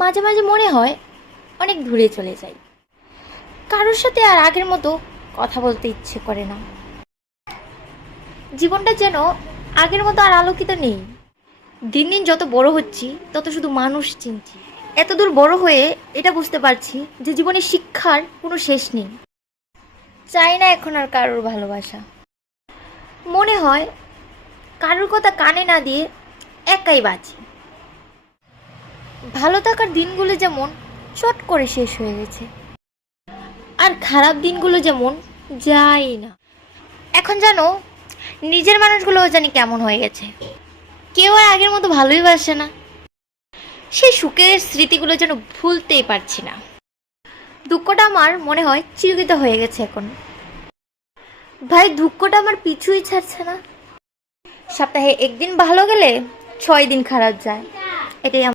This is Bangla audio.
মাঝে মাঝে মনে হয় অনেক দূরে চলে যাই, কারোর সাথে আর আগের মতো কথা বলতে ইচ্ছে করে না। জীবনটা যেন আগের মতো আর আলোকিত নেই। দিন দিন যত বড় হচ্ছি তত শুধু মানুষ চিনছি। এত দূর বড় হয়ে এটা বুঝতে পারছি যে জীবনে শিক্ষার কোনো শেষ নেই। চাই না এখন আর কারোর ভালোবাসা। মনে হয় কারোর কথা কানে না দিয়ে একাই বাঁচি। ভালো থাকার দিনগুলো যেমন চট করে শেষ হয়ে গেছে, আর খারাপ দিনগুলো যেমন যায় না। এখন জানো, নিজের মানুষগুলোও জানি কেমন হয়ে গেছে। কেউ আর আগের মতো ভালোই বাসে না। সেই সুখের স্মৃতিগুলো যেন ভুলতেই পারছি না। দুঃখটা আমার মনে হয় চিরকিত হয়ে গেছে এখন। ভাই, দুঃখটা আমার পিছুই ছাড়ছে না। সপ্তাহে একদিন ভালো গেলে 6 দিন খারাপ যায়, এটাই